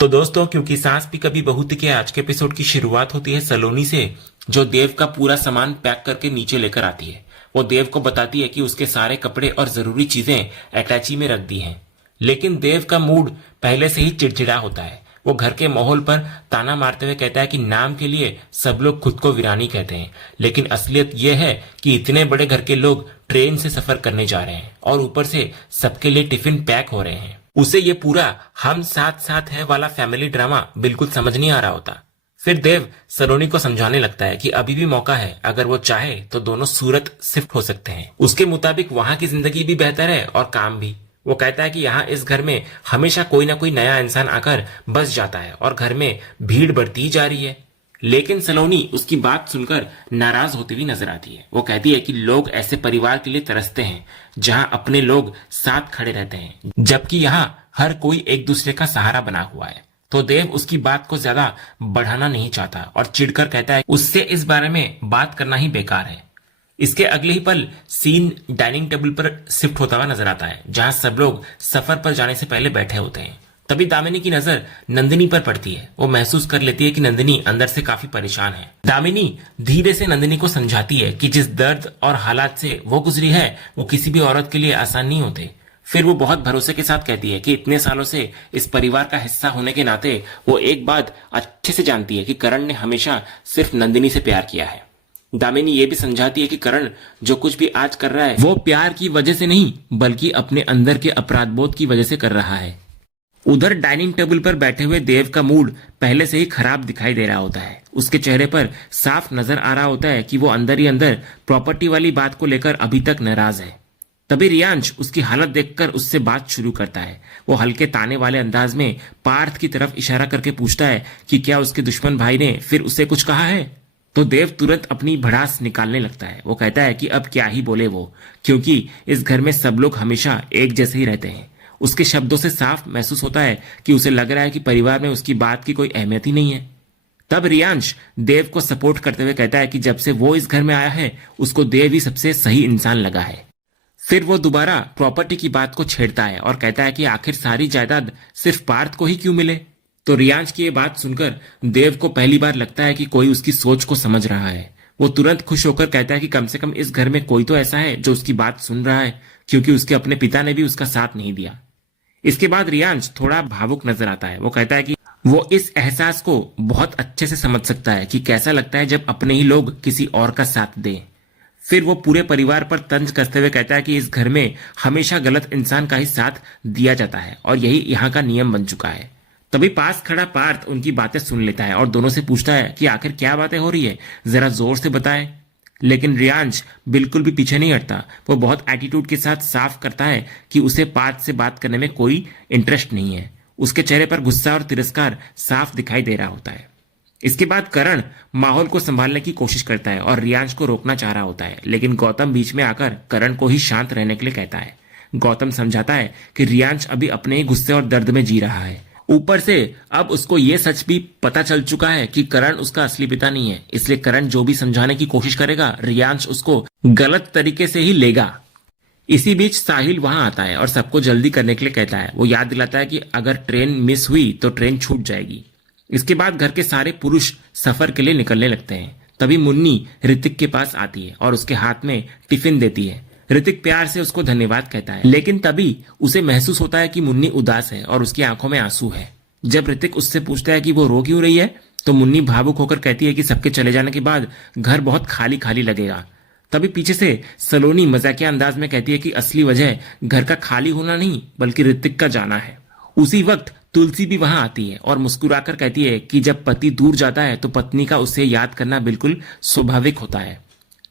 तो दोस्तों, क्योंकि सास भी कभी बहू थी के आज के एपिसोड की शुरुआत होती है सलोनी से, जो देव का पूरा सामान पैक करके नीचे लेकर आती है। वो देव को बताती है कि उसके सारे कपड़े और जरूरी चीजें अटैची में रख दी हैं। लेकिन देव का मूड पहले से ही चिड़चिड़ा होता है। वो घर के माहौल पर ताना मारते हुए कहता है कि नाम के लिए सब लोग खुद को वीरानी कहते हैं, लेकिन असलियत यह है कि इतने बड़े घर के लोग ट्रेन से सफर करने जा रहे हैं और ऊपर से सबके लिए टिफिन पैक हो रहे हैं। उसे ये पूरा हम साथ साथ है वाला फैमिली ड्रामा बिल्कुल समझ नहीं आ रहा होता। फिर देव सलोनी को समझाने लगता है कि अभी भी मौका है, अगर वो चाहे तो दोनों सूरत शिफ्ट हो सकते हैं। उसके मुताबिक वहां की जिंदगी भी बेहतर है और काम भी। वो कहता है कि यहाँ इस घर में हमेशा कोई ना कोई नया इंसान आकर बस जाता है और घर में भीड़ बढ़ती ही जा रही है। लेकिन सलोनी उसकी बात सुनकर नाराज होती हुई नजर आती है। वो कहती है कि लोग ऐसे परिवार के लिए तरसते हैं जहां अपने लोग साथ खड़े रहते हैं, जबकि यहाँ हर कोई एक दूसरे का सहारा बना हुआ है। तो देव उसकी बात को ज्यादा बढ़ाना नहीं चाहता और चिढ़कर कहता है उससे इस बारे में बात करना ही बेकार है। इसके अगले ही पल सीन डाइनिंग टेबल पर शिफ्ट होता हुआ नजर आता है, जहां सब लोग सफर पर जाने से पहले बैठे होते हैं। तभी दामिनी की नजर नंदिनी पर पड़ती है। वो महसूस कर लेती है कि नंदिनी अंदर से काफी परेशान है। दामिनी धीरे से नंदिनी को समझाती है कि जिस दर्द और हालात से वो गुजरी है वो किसी भी औरत के लिए आसान नहीं होते। फिर वो बहुत भरोसे के साथ कहती है कि इतने सालों से इस परिवार का हिस्सा होने के नाते वो एक बात अच्छे से जानती है कि करण ने हमेशा सिर्फ नंदिनी से प्यार किया है। दामिनी ये भी समझाती है कि करण जो कुछ भी आज कर रहा है वो प्यार की वजह से नहीं, बल्कि अपने अंदर के अपराध बोध की वजह से कर रहा है। उधर डाइनिंग टेबल पर बैठे हुए देव का मूड पहले से ही खराब दिखाई दे रहा होता है। उसके चेहरे पर साफ नजर आ रहा होता है कि वो अंदर ही अंदर प्रॉपर्टी वाली बात को लेकर अभी तक नाराज है। तभी रियांश उसकी हालत देखकर उससे बात शुरू करता है। वो हल्के ताने वाले अंदाज में पार्थ की तरफ इशारा करके पूछता है कि क्या उसके दुश्मन भाई ने फिर उसे कुछ कहा है। तो देव तुरंत अपनी भड़ास निकालने लगता है। वो कहता है कि अब क्या ही बोले वो, क्योंकि इस घर में सब लोग हमेशा एक जैसे ही रहते हैं। उसके शब्दों से साफ महसूस होता है कि उसे लग रहा है कि परिवार में उसकी बात की कोई अहमियत ही नहीं है। तब रियांश देव को सपोर्ट करते हुए कहता है कि जब से वो इस घर में आया है उसको देव ही सबसे सही इंसान लगा है। फिर वो दोबारा प्रॉपर्टी की बात को छेड़ता है और कहता है कि आखिर सारी जायदाद सिर्फ पार्थ को ही क्यों मिले। तो रियांश की ये बात सुनकर देव को पहली बार लगता है कि कोई उसकी सोच को समझ रहा है। वो तुरंत खुश होकर कहता है कि कम से कम इस घर में कोई तो ऐसा है जो उसकी बात सुन रहा है, क्योंकि उसके अपने पिता ने भी उसका साथ नहीं दिया। इसके बाद रियांश थोड़ा भावुक नजर आता है। वो कहता है कि वो इस एहसास को बहुत अच्छे से समझ सकता है कि कैसा लगता है जब अपने ही लोग किसी और का साथ दें। फिर वो पूरे परिवार पर तंज कसते हुए कहता है कि इस घर में हमेशा गलत इंसान का ही साथ दिया जाता है और यही यहाँ का नियम बन चुका है। तभी पास खड़ा पार्थ उनकी बातें सुन लेता है और दोनों से पूछता है कि आखिर क्या बातें हो रही है, जरा जोर से बताएं। लेकिन रियांश बिल्कुल भी पीछे नहीं हटता। वो बहुत एटीट्यूड के साथ साफ करता है कि उसे पार्थ से बात करने में कोई इंटरेस्ट नहीं है। उसके चेहरे पर गुस्सा और तिरस्कार साफ दिखाई दे रहा होता है। इसके बाद करण माहौल को संभालने की कोशिश करता है और रियांश को रोकना चाह रहा होता है, लेकिन गौतम बीच में आकर करण को ही शांत रहने के लिए कहता है। गौतम समझाता है कि रियांश अभी अपने ही गुस्से और दर्द में जी रहा है। ऊपर से अब उसको ये सच भी पता चल चुका है कि करण उसका असली पिता नहीं है, इसलिए करण जो भी समझाने की कोशिश करेगा रियांश उसको गलत तरीके से ही लेगा। इसी बीच साहिल वहां आता है और सबको जल्दी करने के लिए कहता है। वो याद दिलाता है कि अगर ट्रेन मिस हुई तो ट्रेन छूट जाएगी। इसके बाद घर के सारे पुरुष सफर के लिए निकलने लगते हैं। तभी मुन्नी ऋतिक के पास आती है और उसके हाथ में टिफिन देती है। ऋतिक प्यार से उसको धन्यवाद कहता है, लेकिन तभी उसे महसूस होता है कि मुन्नी उदास है और उसकी आंखों में आंसू है। जब ऋतिक उससे पूछता है कि वो रो क्यों रही है, तो मुन्नी भावुक होकर कहती है कि सबके चले जाने के बाद घर बहुत खाली खाली लगेगा। तभी पीछे से सलोनी मजाकिया अंदाज में कहती है कि असली वजह घर का खाली होना नहीं, बल्कि ऋतिक का जाना है। उसी वक्त तुलसी भी वहां आती है और मुस्कुराकर कहती है कि जब पति दूर जाता है तो पत्नी का उसे याद करना बिल्कुल स्वाभाविक होता है।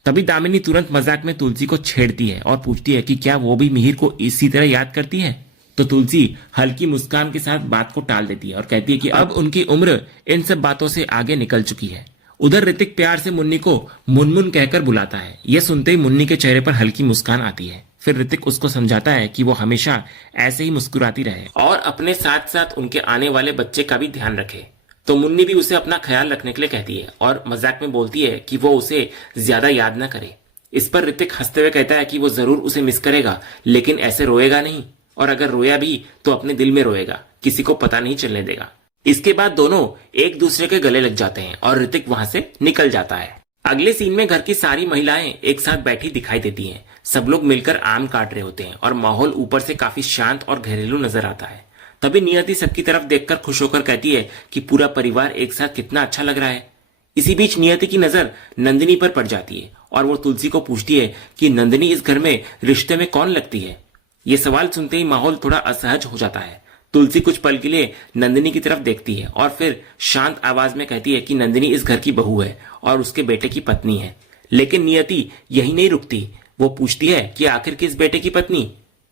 तभी दामिनी तुरंत मजाक में तुलसी को छेड़ती है और पूछती है कि क्या वो भी मिहिर को इसी तरह याद करती है। तो तुलसी हल्की मुस्कान के साथ बात को टाल देती है और कहती है कि अब उनकी उम्र इन सब बातों से आगे निकल चुकी है। उधर ऋतिक प्यार से मुन्नी को मुनमुन कहकर बुलाता है। यह सुनते ही मुन्नी के चेहरे पर हल्की मुस्कान आती है। फिर ऋतिक उसको समझाता है कि वो हमेशा ऐसे ही मुस्कुराती रहे और अपने साथ साथ उनके आने वाले बच्चे का भी ध्यान रखे। तो मुन्नी भी उसे अपना ख्याल रखने के लिए कहती है और मजाक में बोलती है कि वो उसे ज्यादा याद ना करे। इस पर ऋतिक हंसते हुए कहता है कि वो जरूर उसे मिस करेगा, लेकिन ऐसे रोएगा नहीं, और अगर रोया भी तो अपने दिल में रोएगा, किसी को पता नहीं चलने देगा। इसके बाद दोनों एक दूसरे के गले लग जाते हैं और ऋतिक वहां से निकल जाता है। अगले सीन में घर की सारी महिलाएं एक साथ बैठी दिखाई देती हैं। सब लोग मिलकर आम काट रहे होते हैं और माहौल ऊपर से काफी शांत और घरेलू नजर आता है। तभी नियति सबकी तरफ देखकर खुश होकर कहती है कि पूरा परिवार एक साथ कितना अच्छा लग रहा है। इसी बीच नियति की नजर नंदिनी पर पड़ जाती है और वो तुलसी को पूछती है कि नंदिनी इस घर में रिश्ते में कौन लगती है। ये सवाल सुनते ही माहौल थोड़ा असहज हो जाता है। तुलसी कुछ पल के लिए नंदिनी की तरफ देखती है और फिर शांत आवाज में कहती है कि नंदिनी इस घर की बहू है और उसके बेटे की पत्नी है। लेकिन नियति यही नहीं रुकती, वो पूछती है कि आखिर किस बेटे की पत्नी।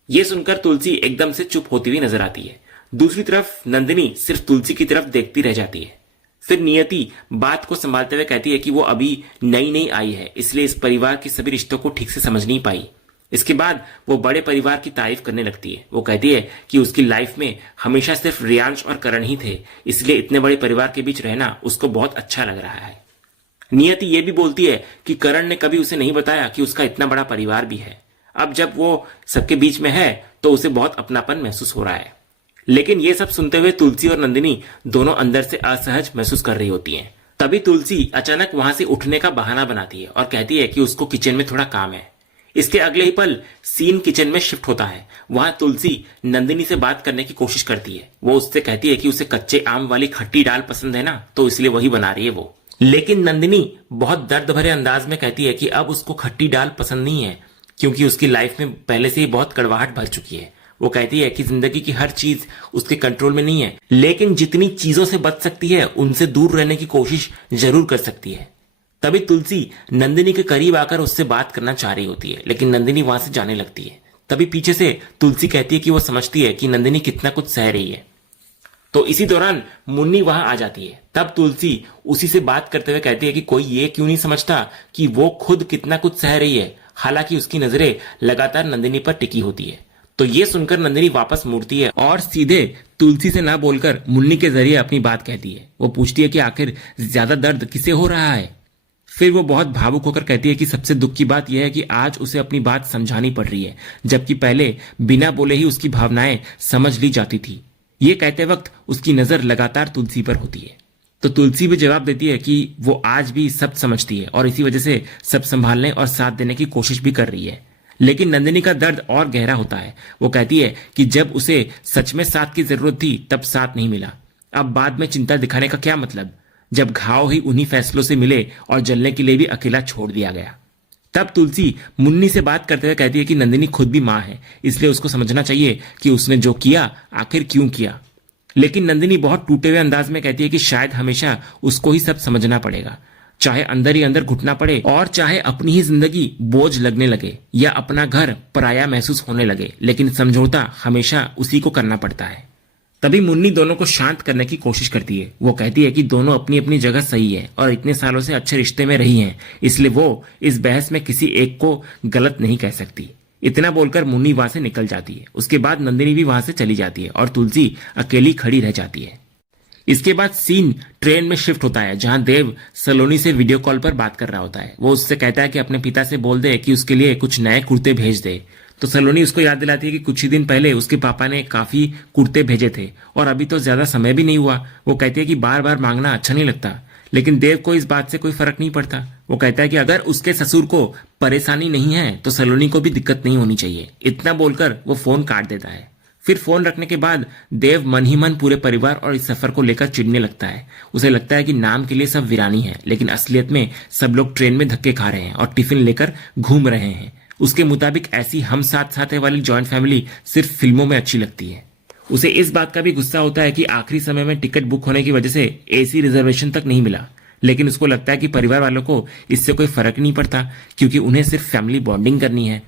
ये सुनकर तुलसी एकदम से चुप होती हुई नजर आती है। दूसरी तरफ नंदिनी सिर्फ तुलसी की तरफ देखती रह जाती है। फिर नियति बात को संभालते हुए कहती है कि वो अभी नई नई आई है, इसलिए इस परिवार के सभी रिश्तों को ठीक से समझ नहीं पाई। इसके बाद वो बड़े परिवार की तारीफ करने लगती है। वो कहती है कि उसकी लाइफ में हमेशा सिर्फ रियांश और करण ही थे, इसलिए इतने बड़े परिवार के बीच रहना उसको बहुत अच्छा लग रहा है। नियति ये भी बोलती है कि करण ने कभी उसे नहीं बताया कि उसका इतना बड़ा परिवार भी है। अब जब वो सबके बीच में है तो उसे बहुत अपनापन महसूस हो रहा है। लेकिन ये सब सुनते हुए तुलसी और नंदिनी दोनों अंदर से असहज महसूस कर रही होती हैं। तभी तुलसी अचानक वहां से उठने का बहाना बनाती है और कहती है कि उसको किचन में थोड़ा काम है। इसके अगले ही पल सीन किचन में शिफ्ट होता है। वहां तुलसी नंदिनी से बात करने की कोशिश करती है। वो उससे कहती है कि उसे कच्चे आम वाली खट्टी दाल पसंद है ना, तो इसलिए वही बना रही है वो। लेकिन नंदिनी बहुत दर्द भरे अंदाज में कहती है कि अब उसको खट्टी दाल पसंद नहीं है, क्योंकि उसकी लाइफ में पहले से ही बहुत कड़वाहट भर चुकी है। वो कहती है कि जिंदगी की हर चीज उसके कंट्रोल में नहीं है, लेकिन जितनी चीजों से बच सकती है उनसे दूर रहने की कोशिश जरूर कर सकती है। तभी तुलसी नंदिनी के करीब आकर उससे बात करना चाह रही होती है, लेकिन नंदिनी वहां से जाने लगती है। तभी पीछे से तुलसी कहती है कि वो समझती है कि नंदिनी कितना कुछ सह रही है। तो इसी दौरान मुन्नी वहां आ जाती है। तब तुलसी उसी से बात करते हुए कहती है कि कोई ये क्यों नहीं समझता कि वो खुद कितना कुछ सह रही है, हालांकि उसकी नजरें लगातार नंदिनी पर टिकी होती है। तो ये सुनकर नंदिनी वापस मुड़ती है और सीधे तुलसी से ना बोलकर मुन्नी के जरिए अपनी बात कहती है। वो पूछती है कि आखिर ज्यादा दर्द किसे हो रहा है। फिर वो बहुत भावुक होकर कहती है कि सबसे दुख की बात यह है कि आज उसे अपनी बात समझानी पड़ रही है, जबकि पहले बिना बोले ही उसकी भावनाएं समझ ली जाती थी। ये कहते वक्त उसकी नजर लगातार तुलसी पर होती है। तो तुलसी भी जवाब देती है कि वो आज भी सब समझती है और इसी वजह से सब संभालने और साथ देने की कोशिश भी कर रही है। लेकिन नंदिनी का दर्द और गहरा होता है। वो कहती है कि जब उसे सच में साथ की जरूरत थी तब साथ नहीं मिला। अब बाद में चिंता दिखाने का क्या मतलब, जब घाव ही उन्हीं फैसलों से मिले और जलने के लिए भी अकेला छोड़ दिया गया। तब तुलसी मुन्नी से बात करते हुए कहती है कि नंदिनी खुद भी मां है, इसलिए उसको समझना चाहिए कि उसने जो किया आखिर क्यों किया। लेकिन नंदिनी बहुत टूटे हुए अंदाज में कहती है कि शायद हमेशा उसको ही सब समझना पड़ेगा, चाहे अंदर ही अंदर घुटना पड़े और चाहे अपनी ही जिंदगी बोझ लगने लगे या अपना घर पराया महसूस होने लगे, लेकिन समझौता हमेशा उसी को करना पड़ता है। तभी मुन्नी दोनों को शांत करने की कोशिश करती है। वो कहती है कि दोनों अपनी अपनी जगह सही है और इतने सालों से अच्छे रिश्ते में रही हैं, इसलिए वो इस बहस में किसी एक को गलत नहीं कह सकती। इतना बोलकर मुन्नी वहां से निकल जाती है। उसके बाद नंदिनी भी वहां से चली जाती है और तुलसी अकेली खड़ी रह जाती है। इसके बाद सीन ट्रेन में शिफ्ट होता है, जहां देव सलोनी से वीडियो कॉल पर बात कर रहा होता है। वो उससे कहता है कि अपने पिता से बोल दे कि उसके लिए कुछ नए कुर्ते भेज दे। तो सलोनी उसको याद दिलाती है कि कुछ ही दिन पहले उसके पापा ने काफी कुर्ते भेजे थे और अभी तो ज्यादा समय भी नहीं हुआ। वो कहती है कि बार बार मांगना अच्छा नहीं लगता, लेकिन देव को इस बात से कोई फर्क नहीं पड़ता। वो कहता है कि अगर उसके ससुर को परेशानी नहीं है तो सलोनी को भी दिक्कत नहीं होनी चाहिए। इतना बोलकर वो फोन काट देता है। फिर फोन रखने के बाद देव मन ही मन पूरे परिवार और इस सफर को लेकर चिढ़ने लगता है। उसे लगता है कि नाम के लिए सब वीरानी है, लेकिन असलियत में सब लोग ट्रेन में धक्के खा रहे हैं और टिफिन लेकर घूम रहे हैं। उसके मुताबिक ऐसी हम साथ साथ है वाली जॉइंट फैमिली सिर्फ फिल्मों में अच्छी लगती है। उसे इस बात का भी गुस्सा होता है कि आखिरी समय में टिकट बुक होने की वजह से एसी रिजर्वेशन तक नहीं मिला, लेकिन उसको लगता है कि परिवार वालों को इससे कोई फर्क नहीं पड़ता, क्योंकि उन्हें सिर्फ फैमिली बॉन्डिंग करनी है।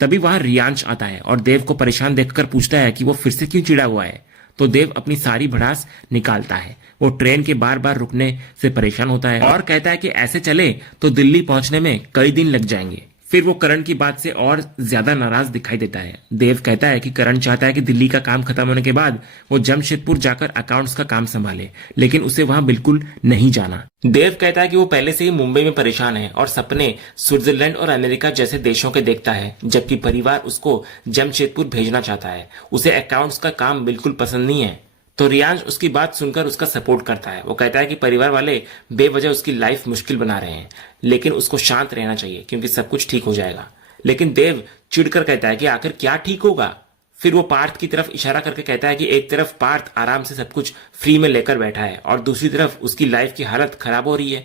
तभी वहां रियांश आता है और देव को परेशान देखकर पूछता है कि वो फिर से क्यों चिढ़ा हुआ है। तो देव अपनी सारी भड़ास निकालता है। वो ट्रेन के बार बार रुकने से परेशान होता है और कहता है कि ऐसे चले तो दिल्ली पहुंचने में कई दिन लग जाएंगे। फिर वो करण की बात से और ज्यादा नाराज दिखाई देता है। देव कहता है कि करण चाहता है कि दिल्ली का काम खत्म होने के बाद वो जमशेदपुर जाकर अकाउंट्स का काम संभाले, लेकिन उसे वहां बिल्कुल नहीं जाना। देव कहता है कि वो पहले से ही मुंबई में परेशान है और सपने स्विट्जरलैंड और अमेरिका जैसे देशों के देखता है, जबकि परिवार उसको जमशेदपुर भेजना चाहता है। उसे अकाउंट्स का काम बिल्कुल पसंद नहीं है। तो रियांश उसकी बात सुनकर उसका सपोर्ट करता है। वो कहता है कि परिवार वाले बेवजह उसकी लाइफ मुश्किल बना रहे हैं, लेकिन उसको शांत रहना चाहिए क्योंकि सब कुछ ठीक हो जाएगा। लेकिन देव चिढ़कर कहता है कि आखिर क्या ठीक होगा। फिर वो पार्थ की तरफ इशारा करके कहता है कि एक तरफ पार्थ आराम से सब कुछ फ्री में लेकर बैठा है और दूसरी तरफ उसकी लाइफ की हालत खराब हो रही है।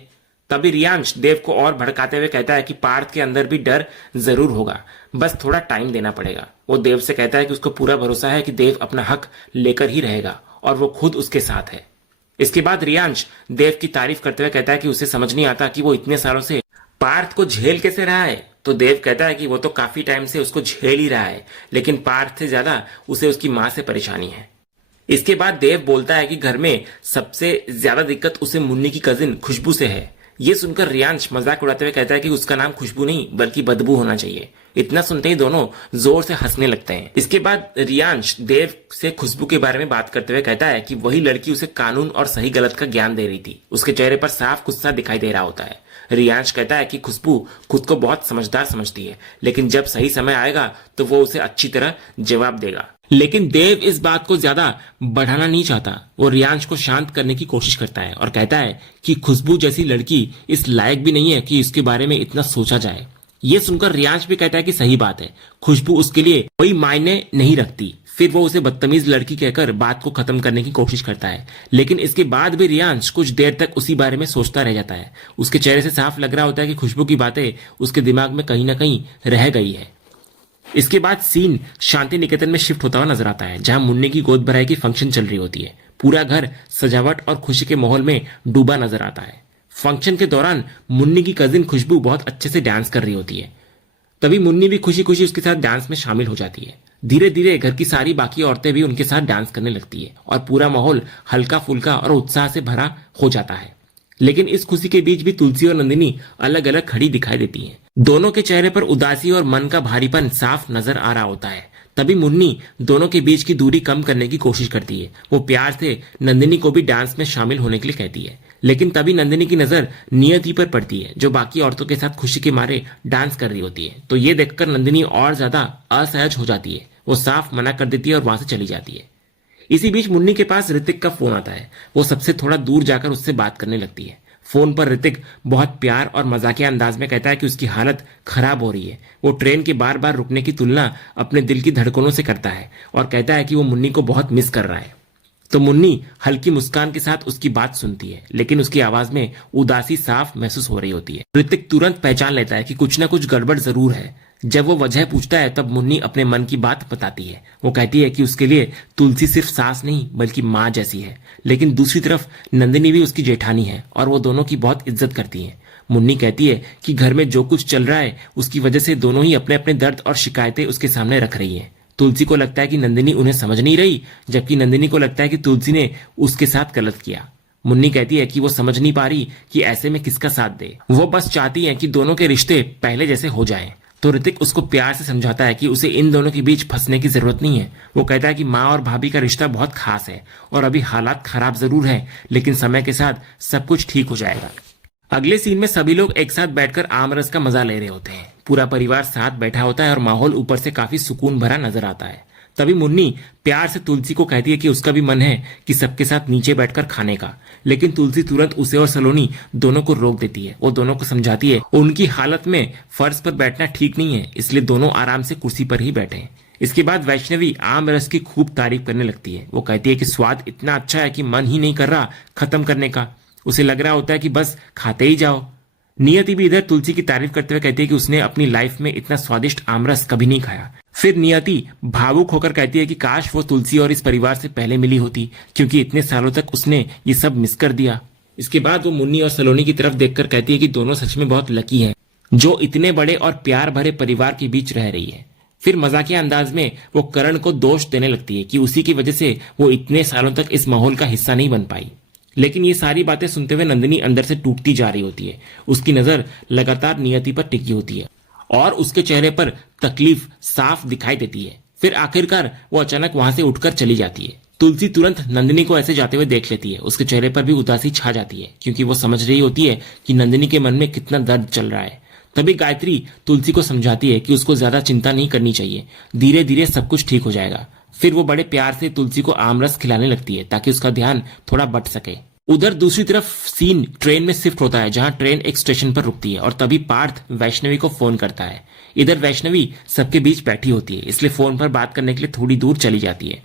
तभी रियांश देव को और भड़काते हुए कहता है कि पार्थ के अंदर भी डर जरूर होगा, बस थोड़ा टाइम देना पड़ेगा। वो देव से कहता है कि उसको पूरा भरोसा है कि देव अपना हक लेकर ही रहेगा और वो खुद उसके साथ है। इसके बाद रियांश देव की तारीफ करते हुए कहता है कि उसे समझ नहीं आता कि वो इतने सालों से पार्थ को झेल कैसे रहा है। तो देव कहता है कि वो तो काफी टाइम से उसको झेल ही रहा है, लेकिन पार्थ से ज्यादा उसे उसकी मां से परेशानी है। इसके बाद देव बोलता है कि घर में सबसे ज्यादा दिक्कत उसे मुन्नी की कजिन खुशबू से है। ये सुनकर रियांश मजाक उड़ाते हुए कहता है कि उसका नाम खुशबू नहीं बल्कि बदबू होना चाहिए। इतना सुनते ही दोनों जोर से हंसने लगते हैं। इसके बाद रियांश देव से खुशबू के बारे में बात करते हुए कहता है कि वही लड़की उसे कानून और सही गलत का ज्ञान दे रही थी। उसके चेहरे पर साफ गुस्सा दिखाई दे रहा होता है। रियांश कहता है कि खुशबू खुद को बहुत समझदार समझती है, लेकिन जब सही समय आएगा तो वो उसे अच्छी तरह जवाब देगा। लेकिन देव इस बात को ज्यादा बढ़ाना नहीं चाहता। वो रियांश को शांत करने की कोशिश करता है और कहता है कि खुशबू जैसी लड़की इस लायक भी नहीं है कि इसके बारे में इतना सोचा जाए। ये सुनकर रियांश भी कहता है कि सही बात है, खुशबू उसके लिए कोई मायने नहीं रखती। फिर वो उसे बदतमीज लड़की कहकर बात को खत्म करने की कोशिश करता है, लेकिन इसके बाद भी रियांश कुछ देर तक उसी बारे में सोचता रह जाता है। उसके चेहरे से साफ लग रहा होता है कि खुशबू की बातें उसके दिमाग में कहीं ना कहीं रह गई है। इसके बाद सीन शांति निकेतन में शिफ्ट होता हुआ नजर आता है, जहां मुन्नी की गोद भराई की फंक्शन चल रही होती है। पूरा घर सजावट और खुशी के माहौल में डूबा नजर आता है। फंक्शन के दौरान मुन्नी की कजिन खुशबू बहुत अच्छे से डांस कर रही होती है। तभी मुन्नी भी खुशी खुशी उसके साथ डांस में शामिल हो जाती है। धीरे धीरे घर की सारी बाकी औरतें भी उनके साथ डांस करने लगती है और पूरा माहौल हल्का फुल्का और उत्साह से भरा हो जाता है। लेकिन इस खुशी के बीच भी तुलसी और नंदिनी अलग अलग खड़ी दिखाई देती हैं। दोनों के चेहरे पर उदासी और मन का भारीपन साफ नजर आ रहा होता है। तभी मुन्नी दोनों के बीच की दूरी कम करने की कोशिश करती है। वो प्यार से नंदिनी को भी डांस में शामिल होने के लिए कहती है, लेकिन तभी नंदिनी की नजर नियति पर पड़ती है, जो बाकी औरतों के साथ खुशी के मारे डांस कर रही होती है। तो ये देखकर नंदिनी और ज्यादा असहज हो जाती है। वो साफ मना कर देती है और वहां से चली जाती है। इसी बीच मुन्नी के पास ऋतिक का फोन आता है। वो सबसे थोड़ा दूर जाकर उससे बात करने लगती है। फोन पर ऋतिक बहुत प्यार और मजाकिया अंदाज में कहता है कि उसकी हालत खराब हो रही है। वो ट्रेन के बार बार रुकने की तुलना अपने दिल की धड़कनों से करता है और कहता है कि वो मुन्नी को बहुत मिस कर रहा है। तो मुन्नी हल्की मुस्कान के साथ उसकी बात सुनती है, लेकिन उसकी आवाज में उदासी साफ महसूस हो रही होती है। ऋतिक तुरंत पहचान लेता है कि कुछ ना कुछ गड़बड़ जरूर है। जब वो वजह पूछता है तब मुन्नी अपने मन की बात बताती है। वो कहती है कि उसके लिए तुलसी सिर्फ सास नहीं बल्कि माँ जैसी है, लेकिन दूसरी तरफ नंदिनी भी उसकी जेठानी है और वो दोनों की बहुत इज्जत करती है। मुन्नी कहती है कि घर में जो कुछ चल रहा है उसकी वजह से दोनों ही अपने अपने दर्द और शिकायतें उसके सामने रख रही है। तुलसी को लगता है कि नंदिनी उन्हें समझ नहीं रही, जबकि नंदिनी को लगता है कि तुलसी ने उसके साथ गलत किया। मुन्नी कहती है कि वो समझ नहीं पा रही कि ऐसे में किसका साथ दे। वो बस चाहती है कि दोनों के रिश्ते पहले जैसे हो जाएं। तो ऋतिक उसको प्यार से समझाता है कि उसे इन दोनों के बीच फंसने की जरूरत नहीं है। वो कहता है कि माँ और भाभी का रिश्ता बहुत खास है और अभी हालात खराब जरूर है, लेकिन समय के साथ सब कुछ ठीक हो जाएगा। अगले सीन में सभी लोग एक साथ बैठकर आम रस का मजा ले रहे होते हैं। पूरा परिवार साथ बैठा होता है और माहौल ऊपर से काफी सुकून भरा नजर आता है। तभी मुन्नी प्यार से तुलसी को कहती है कि उसका भी मन है कि सबके साथ नीचे बैठकर खाने का, लेकिन तुलसी तुरंत उसे और सलोनी दोनों को रोक देती है। वो दोनों को समझाती है उनकी हालत में फर्श पर बैठना ठीक नहीं है, इसलिए दोनों आराम से कुर्सी पर ही बैठे। इसके बाद वैष्णवी आम रस की खूब तारीफ करने लगती है। वो कहती है कि स्वाद इतना अच्छा है कि मन ही नहीं कर रहा खत्म करने का। उसे लग रहा होता है कि बस खाते ही जाओ। नियति भी इधर तुलसी की तारीफ करते हुए कहती है कि उसने अपनी लाइफ में इतना स्वादिष्ट आमरस कभी नहीं खाया। फिर नियति भावुक होकर कहती है कि काश वो तुलसी और इस परिवार से पहले मिली होती, क्योंकि इतने सालों तक उसने ये सब मिस कर दिया। इसके बाद वो मुन्नी और सलोनी की तरफ देखकर कहती है कि दोनों सच में बहुत लकी हैं, जो इतने बड़े और प्यार भरे परिवार के बीच रह रही है। फिर मजाकिया अंदाज में वो करण को दोष देने लगती है कि उसी की वजह से वो इतने सालों तक इस माहौल का हिस्सा नहीं बन पाई। लेकिन ये सारी बातें सुनते हुए नंदिनी अंदर से टूटती जा रही होती है। उसकी नजर लगातार नियति पर टिकी होती है और उसके चेहरे पर तकलीफ साफ दिखाई देती है। फिर आखिरकार वो अचानक वहां से उठकर चली जाती है। तुलसी तुरंत नंदिनी को ऐसे जाते हुए देख लेती है। उसके चेहरे पर भी उदासी छा जाती है, क्योंकि वो समझ रही होती है कि नंदिनी के मन में कितना दर्द चल रहा है। तभी गायत्री तुलसी को समझाती है कि उसको ज्यादा चिंता नहीं करनी चाहिए, धीरे धीरे सब कुछ ठीक हो जाएगा। फिर वो बड़े प्यार से तुलसी को आमरस खिलाने लगती है ताकि उसका ध्यान थोड़ा बट सके। उधर दूसरी तरफ सीन ट्रेन में शिफ्ट होता है जहां ट्रेन एक स्टेशन पर रुकती है और तभी पार्थ वैष्णवी को फोन करता है। इधर वैष्णवी सबके बीच बैठी होती है, इसलिए फोन पर बात करने के लिए थोड़ी दूर चली जाती है।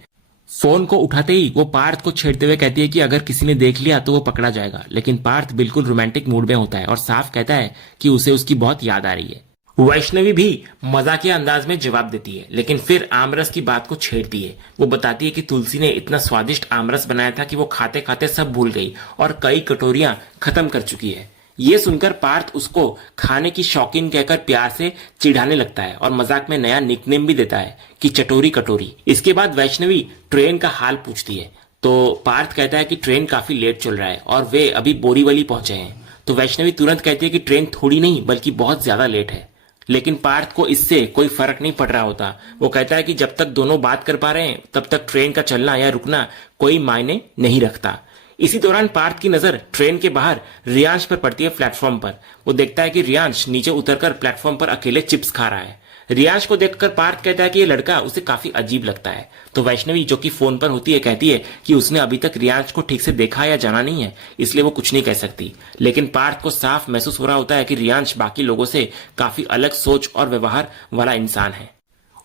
फोन को उठाते ही वो पार्थ को छेड़ते हुए कहती है कि अगर किसी ने देख लिया तो वो पकड़ा जाएगा, लेकिन पार्थ बिल्कुल रोमांटिक मूड में होता है और साफ कहता है कि उसे उसकी बहुत याद आ रही है। वैष्णवी भी मजाकिया अंदाज में जवाब देती है, लेकिन फिर आमरस की बात को छेड़ती है। वो बताती है कि तुलसी ने इतना स्वादिष्ट आमरस बनाया था कि वो खाते खाते सब भूल गई और कई कटोरियां खत्म कर चुकी है। ये सुनकर पार्थ उसको खाने की शौकीन कहकर प्यार से चिढ़ाने लगता है और मजाक में नया निकनेम भी देता है कि चटोरी कटोरी। इसके बाद वैष्णवी ट्रेन का हाल पूछती है तो पार्थ कहता है कि ट्रेन काफी लेट चल रहा है और वे अभी बोरीवली पहुंचे हैं। तो वैष्णवी तुरंत कहती है कि ट्रेन थोड़ी नहीं बल्कि बहुत ज्यादा लेट है, लेकिन पार्थ को इससे कोई फर्क नहीं पड़ रहा होता। वो कहता है कि जब तक दोनों बात कर पा रहे हैं तब तक ट्रेन का चलना या रुकना कोई मायने नहीं रखता। इसी दौरान पार्थ की नजर ट्रेन के बाहर रियांश पर पड़ती है प्लेटफॉर्म पर। वो देखता है कि रियांश नीचे उतरकर प्लेटफॉर्म पर अकेले चिप्स खा रहा है। रियांश को देखकर पार्थ कहता है कि ये लड़का उसे काफी अजीब लगता है। तो वैष्णवी जो कि फोन पर होती है कहती है कि उसने अभी तक रियांश को ठीक से देखा या जाना नहीं है, इसलिए वो कुछ नहीं कह सकती। लेकिन पार्थ को साफ महसूस हो रहा होता है कि रियांश बाकी लोगों से काफी अलग सोच और व्यवहार वाला इंसान है।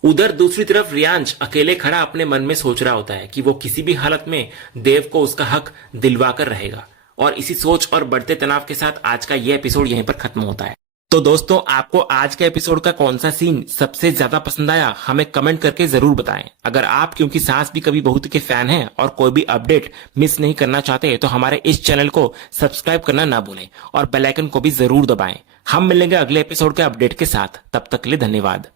उधर दूसरी तरफ रियांश अकेले खड़ा अपने मन में सोच रहा होता है कि वो किसी भी हालत में देव को उसका हक दिलवाकर रहेगा। और इसी सोच और बढ़ते तनाव के साथ आज का यह एपिसोड यहीं पर खत्म होता है। तो दोस्तों, आपको आज के एपिसोड का कौन सा सीन सबसे ज्यादा पसंद आया हमें कमेंट करके जरूर बताएं। अगर आप क्योंकि सास भी कभी बहू के फैन हैं और कोई भी अपडेट मिस नहीं करना चाहते तो हमारे इस चैनल को सब्सक्राइब करना ना भूलें और बेल आइकन को भी जरूर दबाएं। हम मिलेंगे अगले एपिसोड के अपडेट के साथ, तब तक के लिए धन्यवाद।